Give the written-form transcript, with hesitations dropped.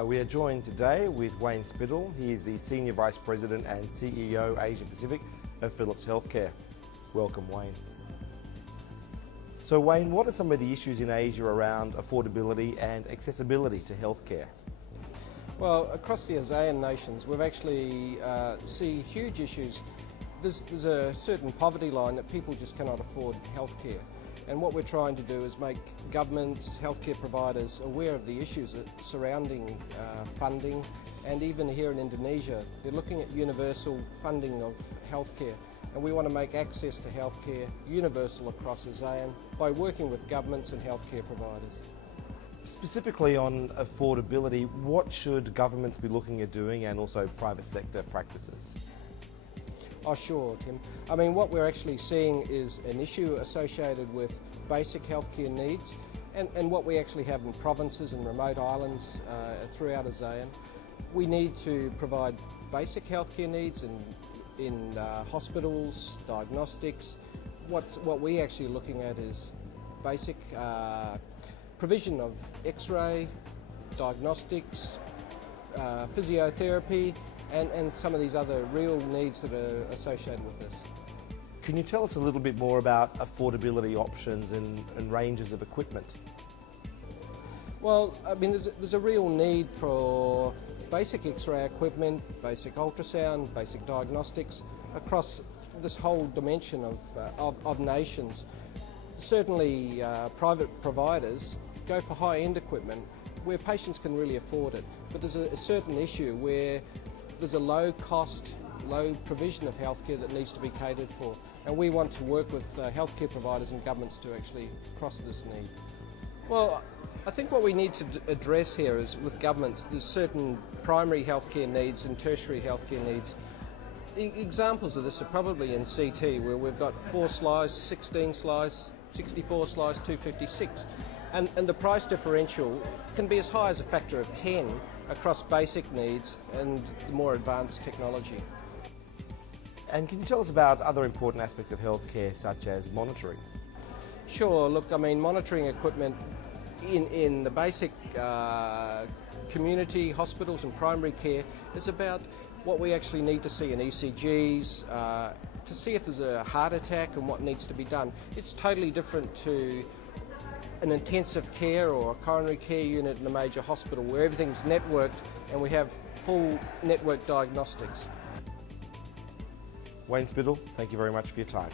We are joined today with Wayne Spittle. He is the Senior Vice President and CEO Asia Pacific of Philips Healthcare. Welcome, Wayne. So Wayne, what are some of the issues in Asia around affordability and accessibility to healthcare? Well, across the ASEAN nations, we've actually see huge issues. There's a certain poverty line that people just cannot afford healthcare. And what we're trying to do is make governments, healthcare providers aware of the issues surrounding funding, and even here in Indonesia, they're looking at universal funding of healthcare. And we want to make access to healthcare universal across ASEAN by working with governments and healthcare providers. Specifically on affordability, what should governments be looking at doing, and also private sector practices? Oh sure, Tim. I mean, what we're actually seeing is an issue associated with basic healthcare needs, and what we actually have in provinces and remote islands throughout ASEAN. We need to provide basic healthcare needs in hospitals, diagnostics. What we're actually looking at is basic provision of X-ray, diagnostics, physiotherapy, and some of these other real needs that are associated with this. Can you tell us a little bit more about affordability options and ranges of equipment? Well, I mean, there's a real need for basic X-ray equipment, basic ultrasound, basic diagnostics across this whole dimension of nations. Certainly, private providers go for high-end equipment where patients can really afford it, but there's a certain issue where there's a low cost, low provision of healthcare that needs to be catered for, and we want to work with healthcare providers and governments to actually cross this need. Well, I think what we need to address here is with governments, there's certain primary healthcare needs and tertiary healthcare needs. Examples of this are probably in CT, where we've got 4 slice, 16 slice, 64 slice, 256, and the price differential can be as high as a factor of 10 across basic needs and the more advanced technology. And can you tell us about other important aspects of healthcare, such as monitoring? Sure, look, I mean, monitoring equipment in the basic community hospitals and primary care is about what we actually need to see in ECGs, to see if there's a heart attack and what needs to be done. It's totally different to an intensive care or a coronary care unit in a major hospital where everything's networked and we have full network diagnostics. Wayne Spittle, thank you very much for your time.